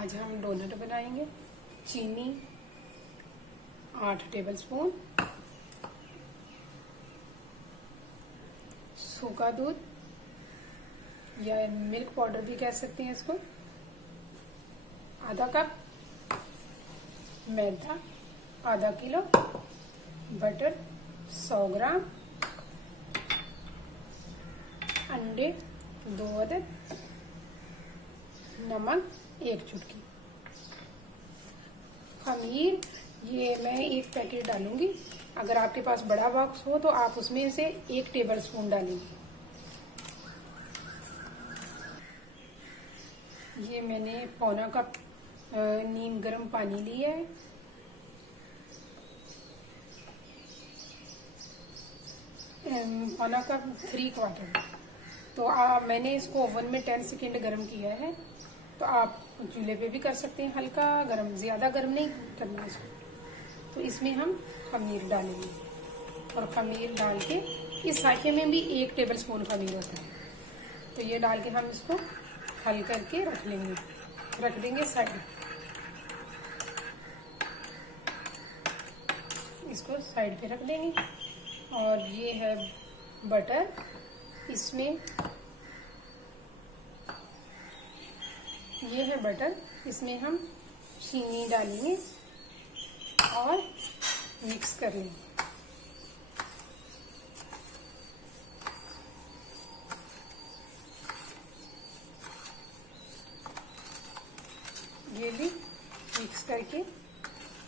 आज हम डोनट बनाएंगे। चीनी 8 टेबलस्पून, सूखा दूध या मिल्क पाउडर भी कह सकते हैं इसको, आधा कप, मैदा आधा किलो, बटर 100 ग्राम, अंडे 2 अदद, नमक 1 चुटकी। खमीर ये मैं 1 पैकेट डालूंगी। अगर आपके पास बड़ा बॉक्स हो तो आप उसमें से 1 टेबलस्पून डालेंगे। ये मैंने पौना कप नीम गर्म पानी लिया है। पौना कप 3 क्वार्टर। तो मैंने इसको ओवन में 10 सेकेंड गर्म किया है। तो आप चूल्हे पे भी कर सकते हैं, हल्का गर्म, ज्यादा गर्म नहीं करना इसको। तो इसमें हम खमीर डालेंगे और खमीर डाल के इस साके में भी 1 टेबलस्पून खमीर होता है। तो ये डाल के हम इसको हल करके रख देंगे साइड। इसको साइड पे रख देंगे। और ये है बटर, इसमें हम चीनी डालेंगे और मिक्स कर लेंगे। ये भी मिक्स करके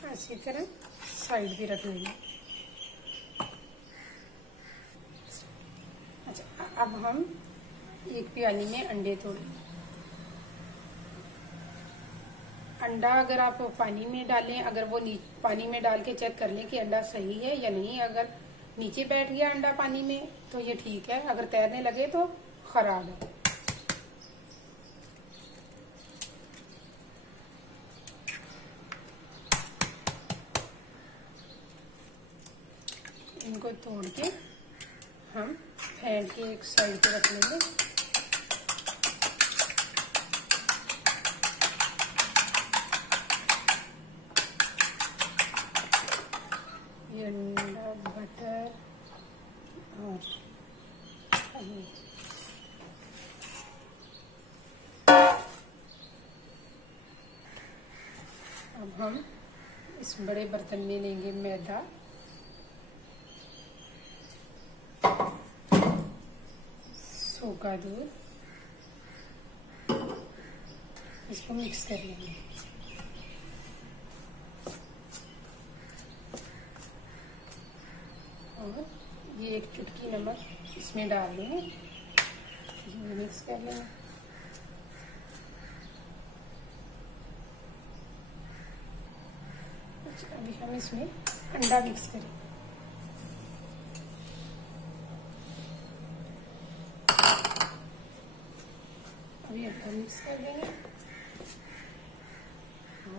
अच्छी तरह साइड पे रख लेंगे। अच्छा, अब हम एक प्याली में अंडे तोड़ेंगे। अंडा अगर आप पानी में डालें, अगर वो पानी में डाल के चेक कर लें कि अंडा सही है या नहीं। अगर नीचे बैठ गया अंडा पानी में तो ये ठीक है, अगर तैरने लगे तो खराब है। इनको तोड़ के हम फेंट के एक साइड पे रख लेंगे। ये अंडा, बटर और अब हम इस बड़े बर्तन में लेंगे मैदा, सूखा दूध, इसको मिक्स कर लेंगे। और ये 1 चुटकी नमक इसमें डाल देंगे, ये मिक्स कर लेंगे। अच्छा, अभी हम इसमें अंडा मिक्स करेंगे। अभी अंडा मिक्स कर देंगे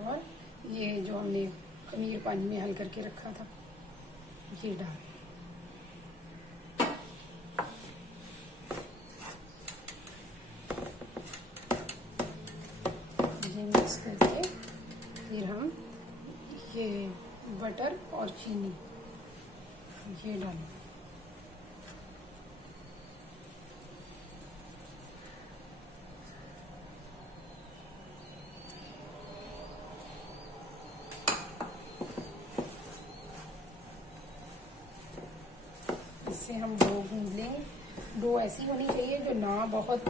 और ये जो हमने खमीर पानी में हल करके रखा था ये डाल, ये मिक्स करके फिर हम ये बटर और चीनी ये डालें। इससे हम डो गूंद लेंगे। डो ऐसी होनी चाहिए जो ना बहुत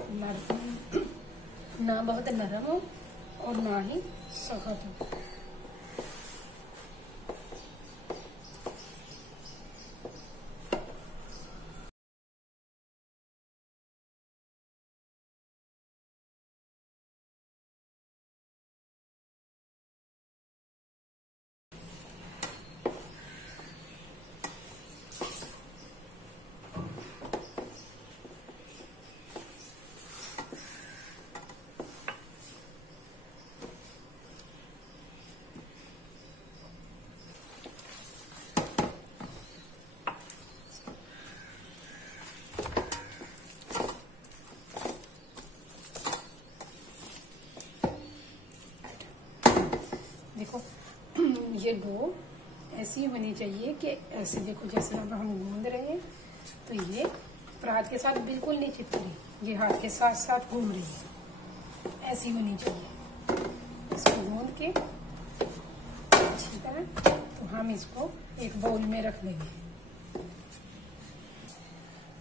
नरम हो और ना ही सख्त हो। देखो ये डो ऐसी होनी चाहिए कि ऐसे देखो, जैसे हम गूंद रहे हैं तो ये परात के साथ बिल्कुल नहीं चिपक रही, ये हाथ के साथ साथ घूम रही है, ऐसी होनी चाहिए। इसको गूंद के अच्छी तरह तो हम इसको एक बाउल में रख देंगे।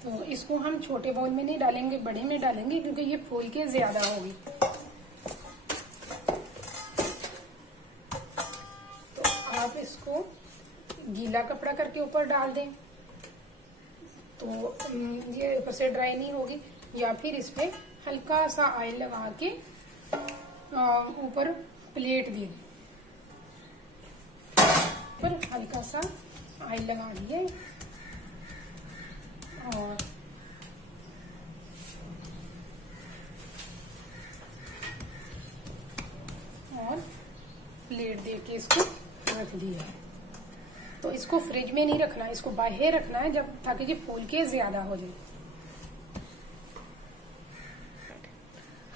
तो इसको हम छोटे बाउल में नहीं डालेंगे, बड़े में डालेंगे, क्योंकि ये फूल के ज्यादा होगी। तो आप इसको गीला कपड़ा करके ऊपर डाल दें तो ये ऊपर से ड्राई नहीं होगी, या फिर इस पे हल्का सा ऑयल लगा के ऊपर प्लेट दे दें, ऊपर हल्का सा ऑयल लगा दिए और प्लेट दे के इसको रख दिया। तो इसको फ्रिज में नहीं रखना है, इसको बाहर रखना है, जब ताकि ये फूल के ज्यादा हो जाए।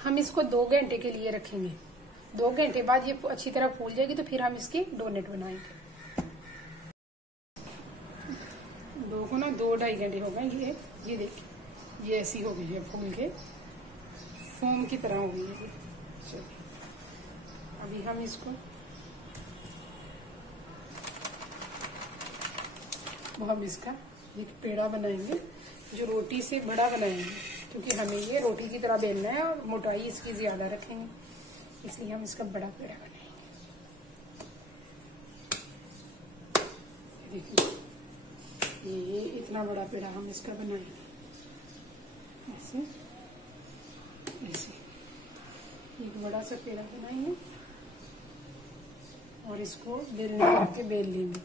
हम इसको 2 घंटे के लिए रखेंगे। 2 घंटे बाद ये अच्छी तरह फूल जाएगी तो फिर हम इसके डोनेट बनाएंगे। डो को ना 2-2.5 घंटे हो गए। ये देखिए, ये ऐसी हो गई है, फूल के फोम की तरह हो गई है। चलिए अभी हम इसको हम इसका एक पेड़ा बनाएंगे, जो रोटी से बड़ा बनाएंगे, क्योंकि हमें ये रोटी की तरह बेलना है और मोटाई इसकी ज्यादा रखेंगे, इसलिए हम इसका बड़ा पेड़ा बनाएंगे। देखिए ये इतना बड़ा पेड़ा हम इसका बनाएंगे, ऐसे ऐसे एक बड़ा सा पेड़ा बनाएंगे और इसको बेलने करके बेल लेंगे।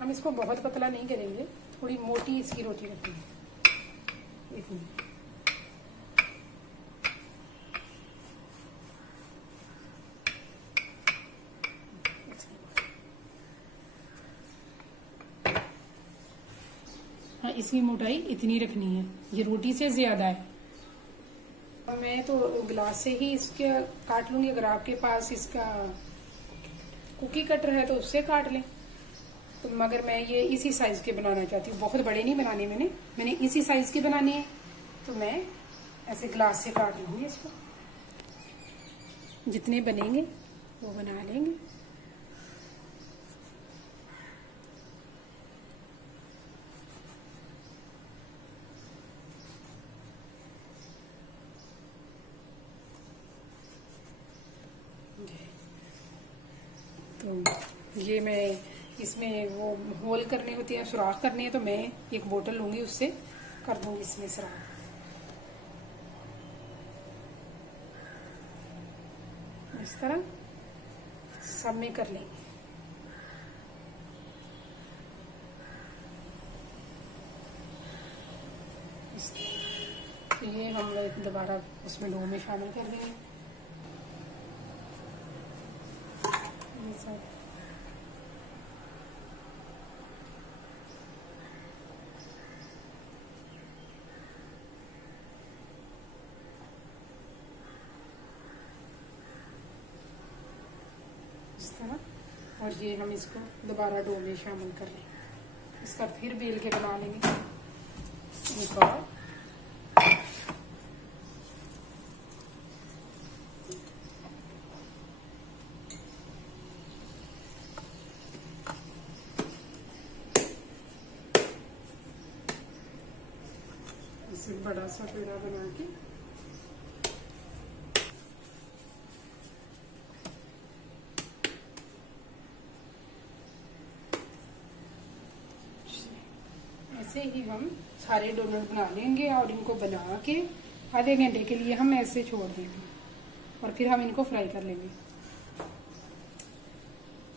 हम इसको बहुत पतला नहीं करेंगे, थोड़ी मोटी इसकी रोटी रखेंगे इतनी। हाँ, इसकी मोटाई इतनी रखनी है, ये रोटी से ज्यादा है। मैं तो ग्लास से ही इसके काट लूंगी, अगर आपके पास इसका कुकी कटर है तो उससे काट लें। तो मगर मैं ये इसी साइज के बनाना चाहती हूँ, बहुत बड़े नहीं बनाने मैंने इसी साइज के बनाने हैं, तो मैं ऐसे ग्लास से काट लूंगी इसको। जितने बनेंगे वो बना लेंगे। तो ये मैं इसमें वो होल करने होती है, सुराख करनी है, तो मैं एक बोतल लूंगी, उससे कर दूंगी इसमें सुराख। इस तरह सब में कर लेंगे। तो ये हम दोबारा उसमें डो में शामिल कर देंगे। इस तरह, और ये हम इसको दोबारा डो में शामिल कर लेंगे। इसका फिर बेल के बना लेंगे एक और। इसे बड़ा सा पेड़ा बना के ऐसे ही हम सारे डोनट बना लेंगे और इनको बना के आधे घंटे के लिए हम ऐसे छोड़ देंगे और फिर हम इनको फ्राई कर लेंगे।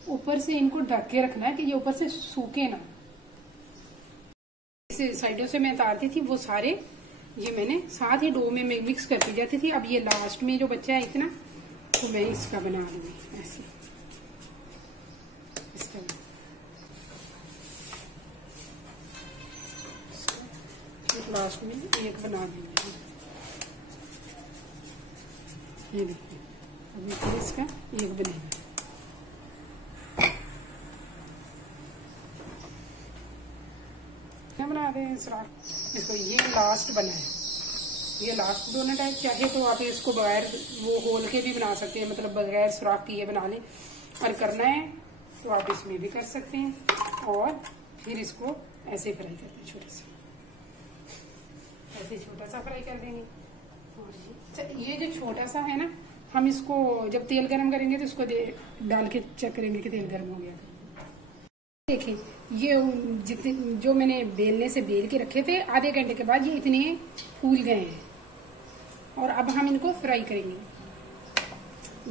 ऊपर से इनको ढक के रखना है कि ये ऊपर से सूखे ना। इस साइडों से मैं उतारती थी वो सारे, ये मैंने साथ ही डो में मिक्स करती जाती थी। अब ये लास्ट में जो बच्चा है इतना, तो मैं इसका बना लूंगी ऐसे, इसका लास्ट में एक बना दूंगी। ये देखिए अभी फिर इसका एक बनेगा। क्या बना रहे हैं सुराख, इसको ये लास्ट बना है, ये लास्ट दोनों टाइप। चाहे तो आप इसको बगैर वो होल के भी बना सकते हैं, मतलब बगैर सुराख के ये बना लें। और करना है तो आप इसमें भी कर सकते हैं। और फिर इसको ऐसे फ्राई कर दें, छोटे से ऐसे छोटा सा फ्राई कर देंगे। और ये जो छोटा सा है ना, हम इसको जब तेल गरम करेंगे तो इसको डाल के चेक करेंगे कि तेल गरम हो गया। देखिए ये जितने जो मैंने बेलने से बेल के रखे थे, आधे घंटे के बाद ये इतने फूल गए हैं। और अब हम इनको फ्राई करेंगे।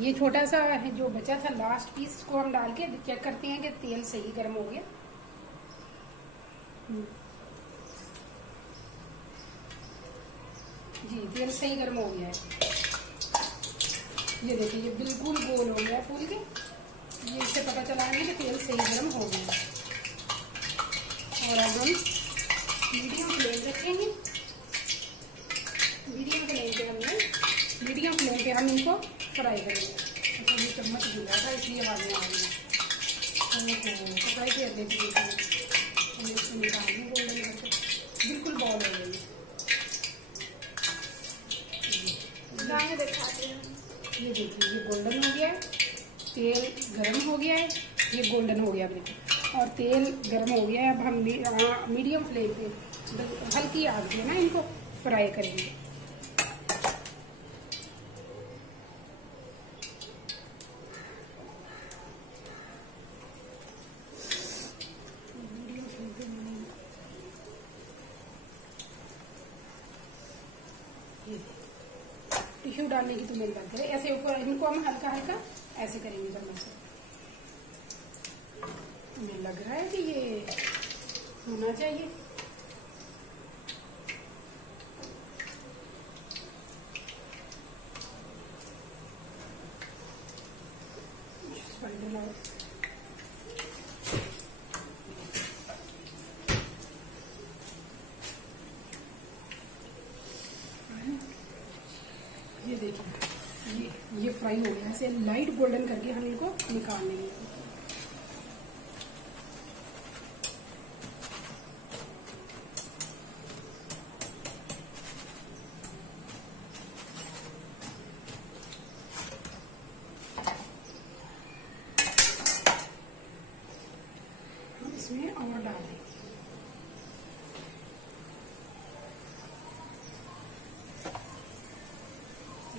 ये छोटा सा है जो बचा था लास्ट पीस, इसको हम डाल के चेक करते हैं कि तेल सही गर्म हो गया। जी तेल सही गर्म हो गया है। ये देखिए ये बिल्कुल गोल हो गया फूल के। ये इससे पता चला है कि तेल सही गर्म हो गया। और अब हम मीडियम फ्लेम रखेंगे। मीडियम फ्लेम पे हम इनको फ्राई करेंगे। तो ये चम्मच गिरा था इसलिए आवाज में आ रही है। तो फ्राई कर देती है, इसको निकालेंगे गोल्डन करके, बिल्कुल बॉल हो गई। ये देखिए ये गोल्डन हो गया है, तेल गर्म हो गया है, ये गोल्डन हो गया बिल्कुल। और तेल गर्म हो गया है। अब हम मीडियम फ्लेम पे हल्की आग पे ना इनको फ्राई करेंगे। टिश्यू डालने की तो मेरी बात करें, ऐसे ऊपर इनको हम हल्का हल्का ऐसे करेंगे चम्मच से। मुझे लग रहा है कि ये होना चाहिए। ये देखिए ये फ्राई हो गया। ऐसे लाइट गोल्डन करके हम इनको निकाल लेंगे। इसमें और डाल देंगे।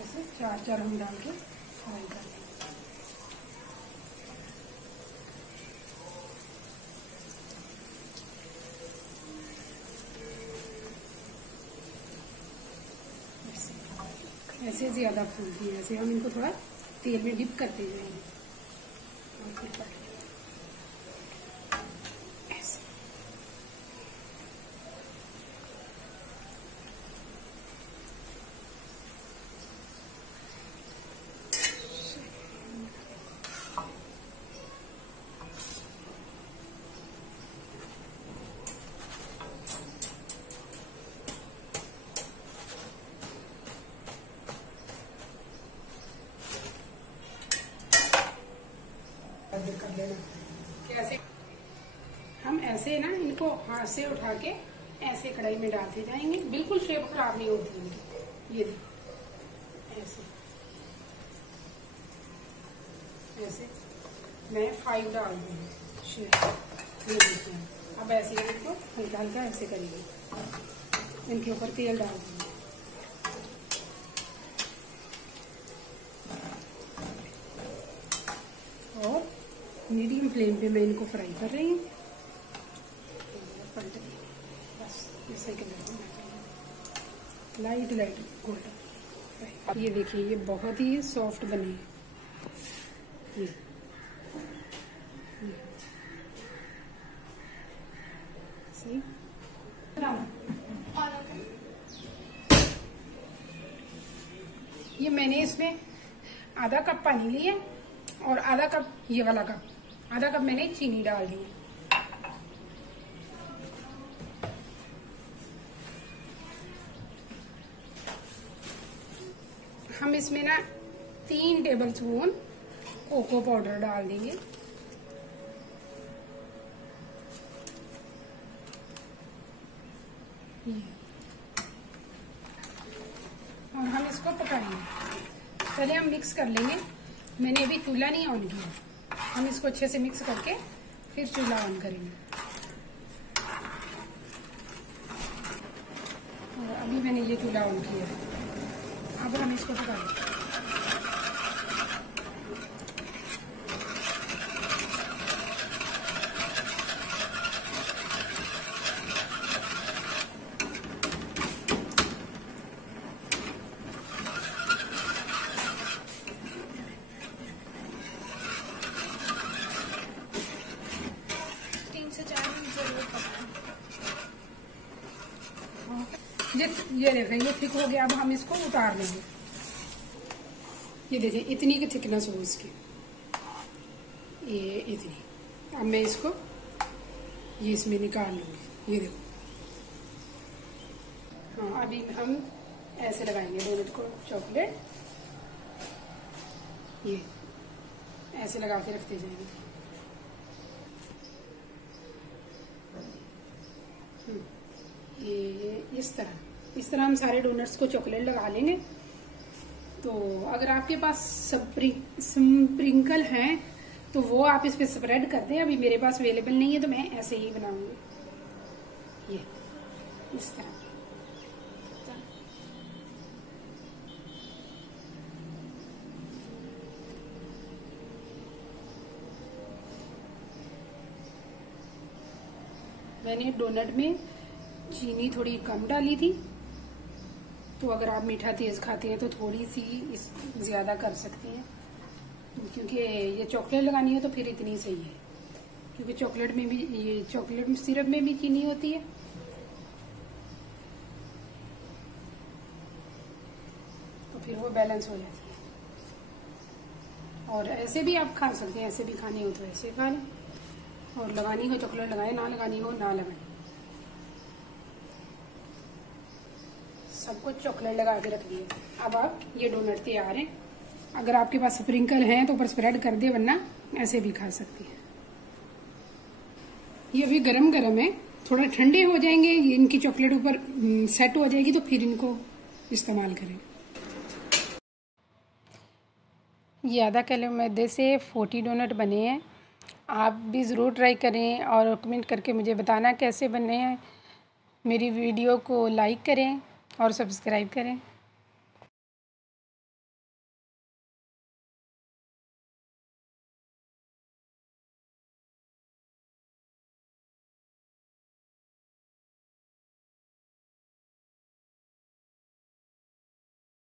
ऐसे चार चार हम डाल के फ्राई कर लेंगे। ऐसे ज्यादा फूलती है, ऐसे हम इनको थोड़ा तेल में डिप करते जाएंगे। कर लेना। कैसे हम ऐसे ना इनको हाथ से उठा के ऐसे कढ़ाई में डालते जाएंगे, बिल्कुल शेप खराब नहीं होती इनकी। ये ऐसे ऐसे मैं 5 डाल दूंगी शेप। ये देखते हैं। अब ऐसे इनको हल्का हल्का ऐसे करेंगे, इनके ऊपर तेल डाल दूंगी। और मीडियम फ्लेम पे मैं इनको फ्राई कर रही हूँ। बस ऐसे लाइट लाइट गोल्डन। ये देखिए ये बहुत ही सॉफ्ट बने हैं। सही ये मैंने इसमें आधा कप पानी लिया और आधा कप ये वाला कप, आधा कप मैंने चीनी डाल दी। हम इसमें ना 3 टेबल स्पून कोको पाउडर डाल देंगे। और हम इसको पकाएंगे। पहले हम मिक्स कर लेंगे। मैंने अभी चूल्हा नहीं ऑन किया, हम इसको अच्छे से मिक्स करके फिर चूल्हा ऑन करेंगे। और अभी मैंने ये चूल्हा ऑन किया है, अब हम इसको पकाएंगे। ये देखें, ये थिक हो गया। अब हम इसको उतार लेंगे। ये देखिए इतनी की थिकनेस हो इसकी, ये इतनी। अब मैं इसको ये इसमें निकाल लूंगी। ये देखो, हाँ अभी हम ऐसे लगाएंगे डोनट को। चॉकलेट ये ऐसे लगा के रखते जाएंगे। ये इस तरह हम सारे डोनट्स को चॉकलेट लगा लेंगे। तो अगर आपके पास स्प्रिंकल है तो वो आप इस पे स्प्रेड कर दें। अभी मेरे पास अवेलेबल नहीं है तो मैं ऐसे ही बनाऊंगी। ये इस तरह। मैंने डोनट में चीनी थोड़ी कम डाली थी, तो अगर आप मीठा तेज खाते हैं तो थोड़ी सी ज्यादा कर सकते हैं, क्योंकि ये चॉकलेट लगानी है तो फिर इतनी सही है। क्योंकि चॉकलेट में भी, ये चॉकलेट सिरप में भी चीनी होती है, तो फिर वो बैलेंस हो जाती है। और ऐसे भी आप खा सकते हैं, ऐसे भी खानी हो तो ऐसे खा लें, और लगानी हो चॉकलेट लगाए, ना लगानी हो ना लगाए। सब कुछ चॉकलेट लगा के रख दिए। अब आप ये डोनट तैयार हैं। अगर आपके पास स्प्रिंकल है तो ऊपर स्प्रेड कर दे, वरना ऐसे भी खा सकती है। ये अभी गरम गरम है, थोड़ा ठंडे हो जाएंगे, ये इनकी चॉकलेट ऊपर सेट हो जाएगी तो फिर इनको इस्तेमाल करें। ये आधा किलो मैदे से 40 डोनट बने हैं। आप भी ज़रूर ट्राई करें और कमेंट करके मुझे बताना कैसे बने हैं। मेरी वीडियो को लाइक करें और सब्सक्राइब करें।